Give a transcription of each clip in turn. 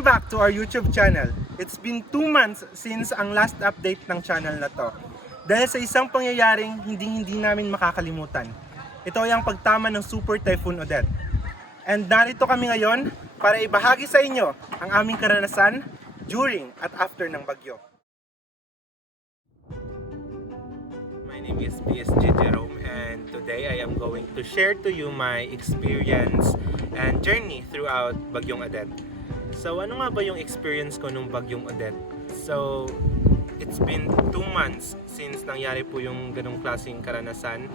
Welcome back to our YouTube channel. It's been 2 months since ang last update ng channel na to. Dahil sa isang pangyayaring hindi namin makakalimutan. Ito ay ang pagtama ng Super Typhoon Odette. And narito kami ngayon para ibahagi sa inyo ang aming karanasan during at after ng bagyo. My name is PSG Jerome and today I am going to share to you my experience and journey throughout Bagyong Odette. So ano nga ba yung experience ko nung Bagyong Odette? So it's been 2 months since nangyari po yung ganong klaseng karanasan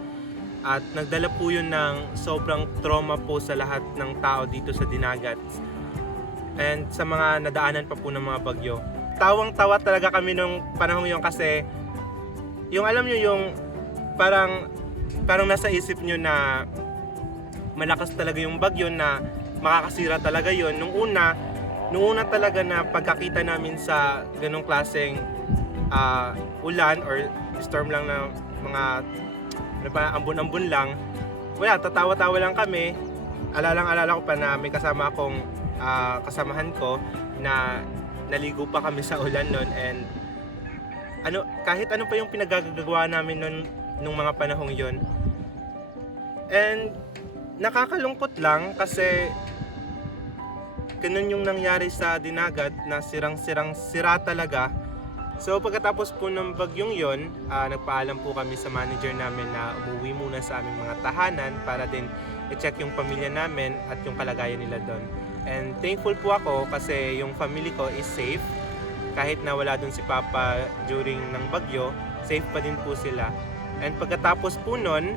at nagdala po yun ng sobrang trauma po sa lahat ng tao dito sa Dinagat and sa mga nadaanan pa po ng mga bagyo. Tawang-tawa talaga kami nung panahon yun kasi yung alam nyo yung parang nasa isip nyo na malakas talaga yung bagyo na makakasira talaga yun. Nung una talaga na pagkakita namin sa ganong klaseng ulan or storm lang na mga ambon-ambon lang, wala, tatawa-tawa lang kami. Alala ko pa na may kasama akong kasamahan ko na naligo pa kami sa ulan nun and kahit ano pa yung pinagagagawa namin nung mga panahong yon. And nakakalungkot lang kasi ganun yung nangyari sa Dinagat na sirang-sira talaga. So pagkatapos po ng bagyong yon, nagpaalam po kami sa manager namin na umuwi muna sa aming mga tahanan para din i-check yung pamilya namin at yung kalagayan nila doon. And thankful po ako kasi yung family ko is safe. Kahit na wala doon si Papa during ng bagyo, safe pa din po sila. And pagkatapos po nun,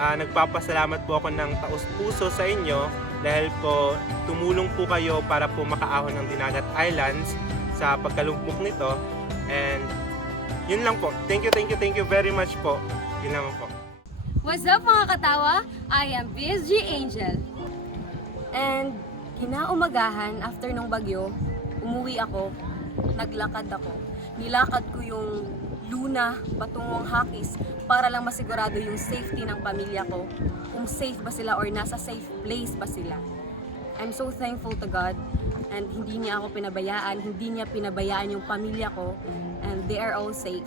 nagpapasalamat po ako ng taos-puso sa inyo dahil po tumulong po kayo para po makaahon ng Dinagat Islands sa pagkalugmok nito. And yun lang po. Thank you very much po. Yun lang po. What's up mga katawa? I am PSG Angel. And kinaumagahan after ng bagyo, umuwi ako, naglakad ako. Nilakad ko yung Luna patungong Hakis para lang masigurado yung safety ng pamilya ko. Kung safe ba sila or nasa safe place ba sila. I'm so thankful to God and hindi niya ako pinabayaan, hindi niya pinabayaan yung pamilya ko and they are all safe.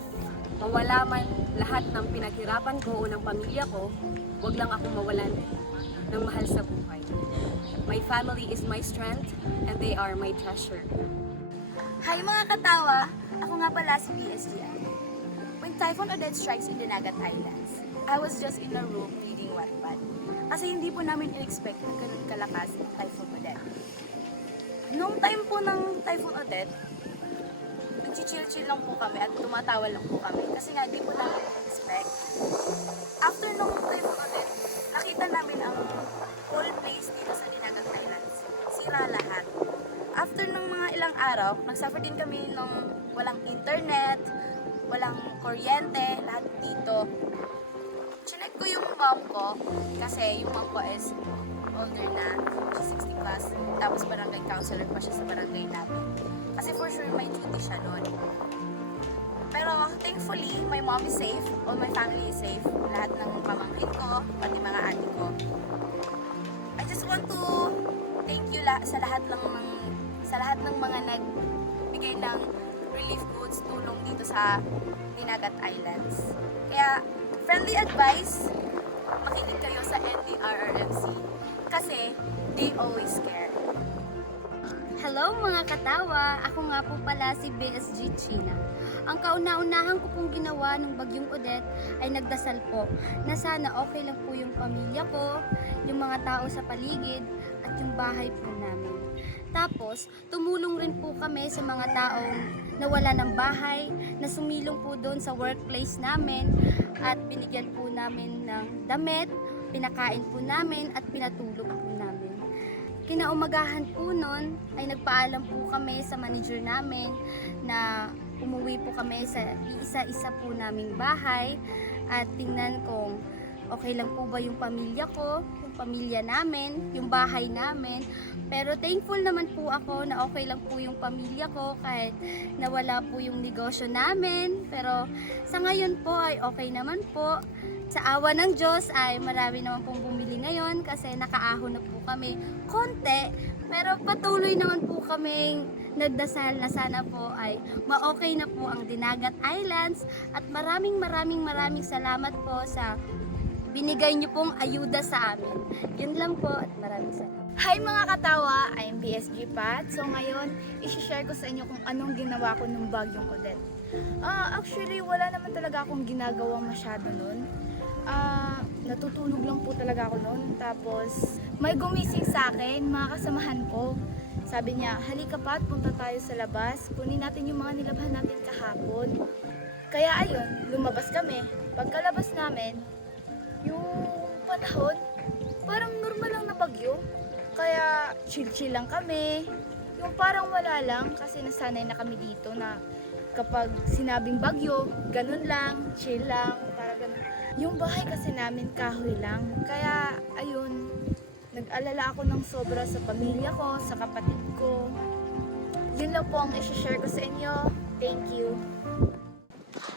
Mawala man lahat ng pinaghirapan ko o ng pamilya ko, wag lang ako mawalan ng mahal sa buhay. My family is my strength and they are my treasure. Hi mga katawa! Ako nga pala si PSG. When Typhoon Odette strikes in Dinagat Islands, I was just in a room reading Wattpad. Kasi hindi po namin in-expect na ganun kalakas ang Typhoon Odette. Nung time po ng Typhoon Odette, nag-chill lang po kami at tumatawa lang po kami. Kasi nga, hindi po namin in-expect. After nung Typhoon Odette, nakita namin ang whole place dito sa Dinagat Islands. Sira lahat. After ng mga ilang araw, nagsuffer din kami ng walang internet, walang kuryente, lahat dito. Chinek ko yung mom ko, kasi yung mom ko is older na, she's 60 plus, tapos barangay counselor pa siya sa barangay namin. Kasi for sure may duty siya noon. Pero thankfully, my mom is safe, all my family is safe, lahat ng pamangkin ko, pati mga ate ko. I just want to thank you sa lahat ng mga nagbigay ng relief goods, tulong dito sa Dinagat Islands. Kaya, friendly advice, makinig kayo sa NDRRMC kasi they always care. Hello mga katawa! Ako nga po pala si BSG China. Ang kauna-unahan ko pong ginawa ng Bagyong Odette ay nagdasal po na sana okay lang po yung pamilya ko, yung mga tao sa paligid at yung bahay po namin. Tapos, tumulong rin po kami sa mga taong nawala ng bahay, na sumilong po doon sa workplace namin at binigyan po namin ng damit, pinakain po namin at pinatulog po namin. Kinaumagahan po noon ay nagpaalam po kami sa manager namin na umuwi po kami sa isa-isa po naming bahay at tingnan kung okay lang po ba yung pamilya ko, yung pamilya namin, yung bahay namin. Pero thankful naman po ako na okay lang po yung pamilya ko kahit nawala po yung negosyo namin. Pero sa ngayon po ay okay naman po. Sa awa ng Diyos ay marami naman pong bumili ngayon kasi nakaahon na po kami konti. Pero patuloy naman po kaming nagdasal na sana po ay ma-okay na po ang Dinagat Islands at maraming salamat po sa binigay niyo pong ayuda sa amin. Yun lang po at maraming salamat. Hi mga katawa! I'm BSG Pat. So ngayon, isi-share ko sa inyo kung anong ginawa ko nung bagyong Odette. Actually, wala naman talaga akong ginagawa masyado nun. Natutulog lang po talaga ako nun. Tapos, may gumising sa akin, mga kasamahan ko. Sabi niya, halika Pat, punta tayo sa labas. Kunin natin yung mga nilabhan natin kahapon. Kaya ayun, lumabas kami. Pagkalabas namin, yung panahon, parang normal lang na bagyo. Kaya chill-chill lang kami. Yung parang wala lang kasi nasanay na kami dito na kapag sinabing bagyo, ganun lang, chill lang, para ganun. Yung bahay kasi namin kahoy lang. Kaya ayun, nag-alala ako ng sobra sa pamilya ko, sa kapatid ko. Yun lang po ang isi-share ko sa inyo. Thank you.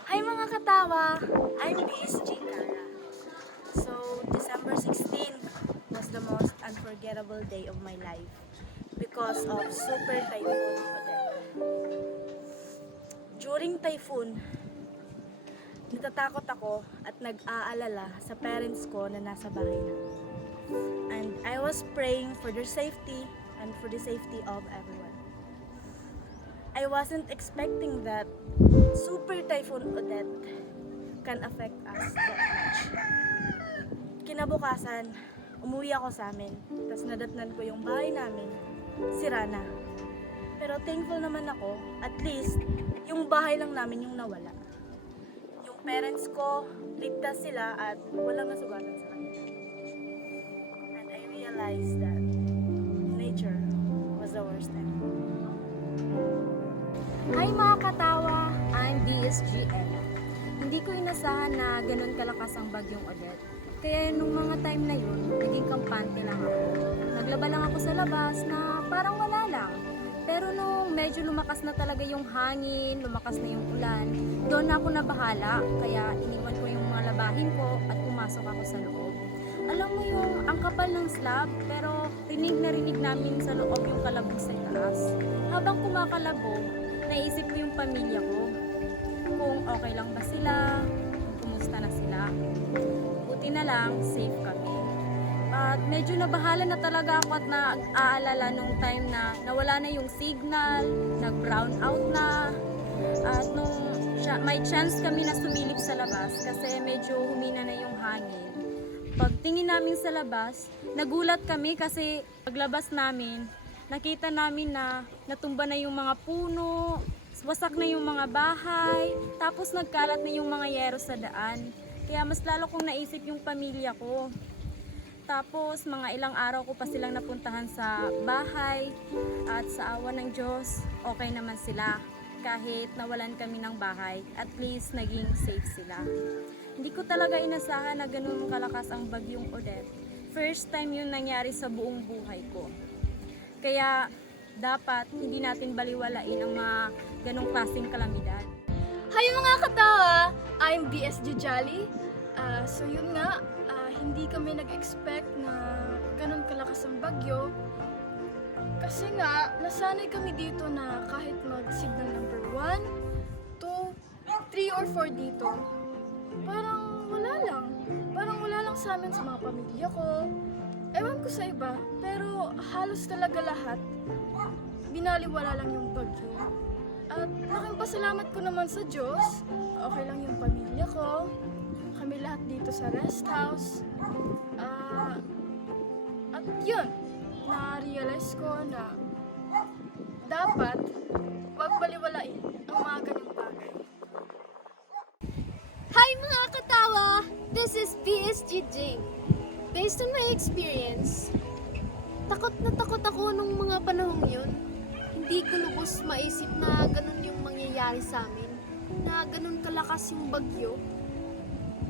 Hi mga katawa! I'm BSG Cara. So, December 16 was the most unforgettable day of my life because of Super Typhoon Odette. During typhoon, natatakot ako at nag-aalala sa parents ko na nasa bahay na. And I was praying for their safety and for the safety of everyone. I wasn't expecting that Super Typhoon Odette can affect us that much. Kinabukasan, umuwi ako sa amin, tapos nadatnan ko yung bahay namin, sira na. Pero thankful naman ako, at least, yung bahay lang namin yung nawala. Yung parents ko, ligtas sila at walang nasugatan sa kanila. And I realized that nature was the worst time. Hi mga katawa! I'm BSG Ella. Hindi ko inasahan na ganun kalakas ang bagyong Odette. Kaya nung mga time na yun, naging kampante lang ako. Naglaba lang ako sa labas na parang wala lang. Pero nung medyo lumakas na talaga yung hangin, lumakas na yung ulan, doon na ako nabahala. Kaya iniwan ko yung mga labahin ko at pumasok ako sa loob. Alam mo yung ang kapal ng slab, pero rinig na rinig namin sa loob yung kalabog sa taas. Habang kumakalabog, naisip ko yung pamilya ko. Kung okay lang ba sila, kumusta na sila. Buti na lang, safe kami. At medyo nabahala na talaga ako at nag-aalala nung time na nawala na yung signal, nag-brown out na. At nung may chance kami na sumilip sa labas kasi medyo humina na yung hangin. Pagtingin namin sa labas, nagulat kami kasi paglabas namin, nakita namin na natumba na yung mga puno, wasak na yung mga bahay, tapos nagkalat na yung mga yero sa daan. Kaya mas lalo kong naisip yung pamilya ko. Tapos mga ilang araw ko pa silang napuntahan sa bahay at sa awa ng Diyos, okay naman sila. Kahit nawalan kami ng bahay, at least naging safe sila. Hindi ko talaga inasahan na ganun kalakas ang bagyong Odette. First time yun nangyari sa buong buhay ko. Kaya dapat hindi natin baliwalain ang mga ganong klaseng kalamidad. Hi mga katawa! I'm BSG Jolly. So yun nga, hindi kami nag-expect na ganun kalakas ang bagyo. Kasi nga, nasanay kami dito na kahit mag-signal number 1, 2, 3 or 4 dito, parang wala lang. Parang wala lang sa amin sa mga pamilya ko. Ewan ko sa iba, pero halos talaga lahat, binaliwala lang yung bagyo. At laking pasalamat ko naman sa Diyos, okay lang yung pamilya ko, kami lahat dito sa rest house. At yun, na-realize ko na dapat wag baliwalain ang mga ganyang bagay. Hi mga katawa! This is BSG Jane. Based on my experience, takot na takot ako nung mga panahong yun. Hindi ko lubos maisip na ganun yung mangyayari sa amin, na ganun kalakas yung bagyo.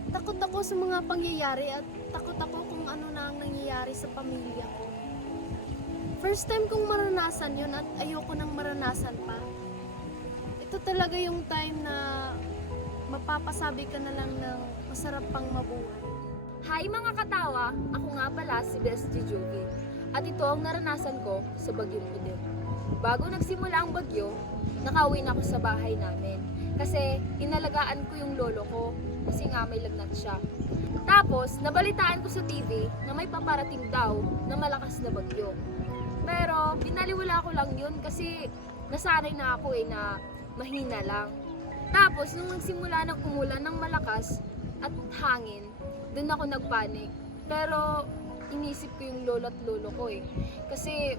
Takot ako sa mga pangyayari at takot ako kung ano na ang nangyayari sa pamilya ko. First time kong maranasan yun at ayoko nang maranasan pa. Ito talaga yung time na mapapasabi ka na lang ng masarap pang mabuhay. Hi mga katawa! Ako nga pala si BSG Jovi. At ito ang naranasan ko sa bagyong Odette. Bago nagsimula ang bagyo, nakauwi na ako sa bahay namin. Kasi inalagaan ko yung lolo ko kasi nga may lagnat siya. Tapos, nabalitaan ko sa TV na may paparating daw na malakas na bagyo. Pero, binaliwala ko lang yun kasi nasanay na ako na mahina lang. Tapos, nung nagsimula ng umulan ng malakas at hangin, doon ako nagpanik. Pero, inisip ko yung lolo at lolo ko Kasi,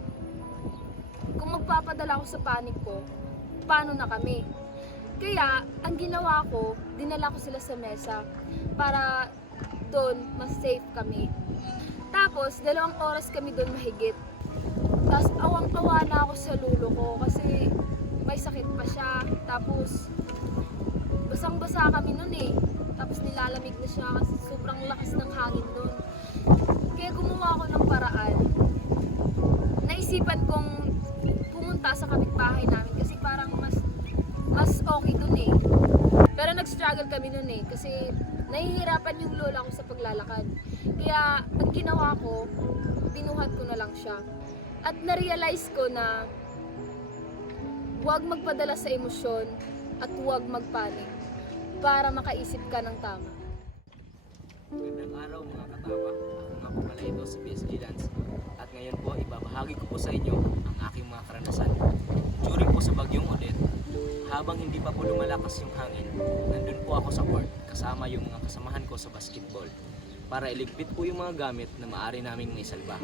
kung magpapadala ako sa panik ko, paano na kami? Kaya, ang ginawa ko, dinala ko sila sa mesa para doon mas safe kami. Tapos, 2 oras kami doon mahigit. Tapos, awang-awa na ako sa lolo ko kasi may sakit pa siya. Tapos, basang-basa kami nun Tapos, nilalamig na siya kasi sobrang lakas ng hangin nun. Kaya gumawa ako ng paraan. Naisipan kong pumunta sa kapitbahay namin kasi parang mas okay dun Pero nag-struggle kami nun kasi nahihirapan yung lola ko sa paglalakad. Kaya ang ginawa ko, binuhat ko na lang siya. At na-realize ko na huwag magpadala sa emosyon at huwag magpanik para makaisip ka ng tama. Magandang araw mga katawa. Ako nga po pala ito si PSG Lance. At ngayon po ibabahagi ko po sa inyo ang aking mga karanasan. During po sa bagyong Odette, habang hindi pa po lumalakas yung hangin, nandun po ako sa court kasama yung mga kasamahan ko sa basketball para iligpit po yung mga gamit na maaari naming may salba.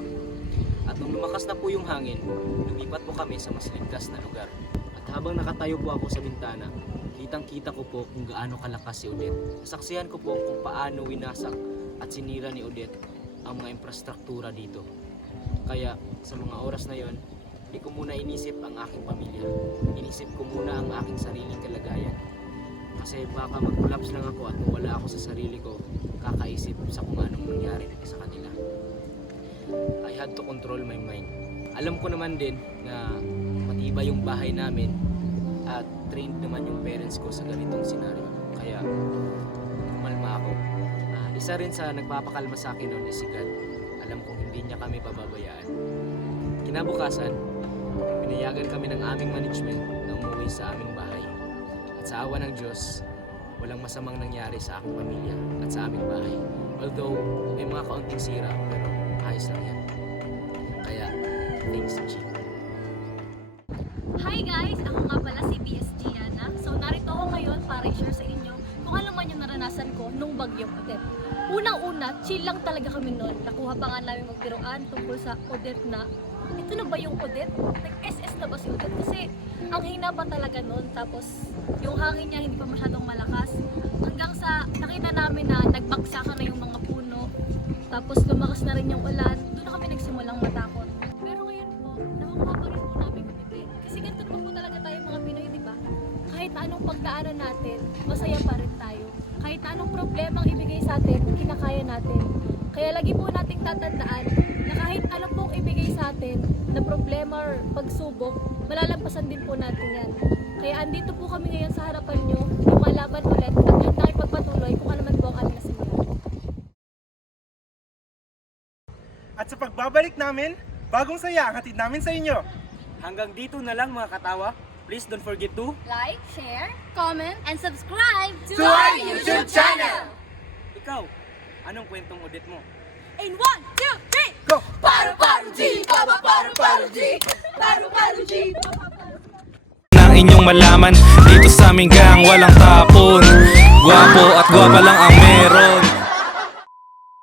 At nung lumakas na po yung hangin, lumipat po kami sa mas ligtas na lugar. At habang nakatayo po ako sa bintana, kitang-kita ko po kung gaano kalakas si Odette. Nasaksihan ko po kung paano winasak at sinira ni Odette ang mga infrastruktura dito. Kaya sa mga oras na yon, hindi ko muna inisip ang aking pamilya. Inisip ko muna ang aking sariling kalagayan. Kasi baka mag-collapse lang ako at mawala ako sa sarili ko, kakaisip sa kung anong nangyari sa kanila. I had to control my mind. Alam ko naman din na matibay yung bahay namin at trained naman yung parents ko sa ganitong senaryo. Kaya kumalma ako. Isa rin sa nagpapakalma sa akin noon is si God. Alam kong hindi niya kami pababayaan. Kinabukasan, pinayagan kami ng aming management na umuwi sa aming bahay. At sa awa ng Diyos, walang masamang nangyari sa aking pamilya at sa aming bahay. Although may mga kaunting sira, pero ayos lang yan. Kaya, thanks G. Hi guys! Ako nga pala si PSG Yana. So narito ako ngayon para i-share sa inyo kung ano man yung naranasan ko nung bagyong Odette. Unang-una, chill lang talaga kami noon. Nakuha pa nga namin magbiruan tungkol sa Odette na ito na ba yung Odette? Nag-SS na ba si Odette? Kasi ang hina pa talaga noon. Tapos yung hangin niya hindi pa masyadong malakas. Hanggang sa nakita namin na nagbagsakan na yung mga puno. Tapos lumakas na rin yung ulan. Doon na kami nagsimulang matakot. Pero ngayon po, nakuha pa rin po namin Odette. Kasi ganito naman po talaga tayo mga Pinoy, di ba? Kahit na anong pagdaanan natin, masaya pa rin tayo. Kahit na anong problemang ibigay sa atin, kinakaya natin. Kaya lagi po nating tatandaan na kahit ano pong ibigay sa atin na problema or pagsubok, malalampasan din po natin yan. Kaya andito po kami ngayon sa harapan nyo, lumalaban ulit at handang ipagpatuloy kung ano man po ang aming nasimulan. At sa pagbabalik namin, bagong saya ang hatid namin sa inyo. Hanggang dito na lang mga katawa. Please don't forget to Like, share, comment, and subscribe to our YouTube channel! Ikaw, anong kwentong Odette mo? In 1, 2, 3! Go! Nang inyong malaman dito sa aming gang walang tapon. Gwapo at gwapa lang ang meron.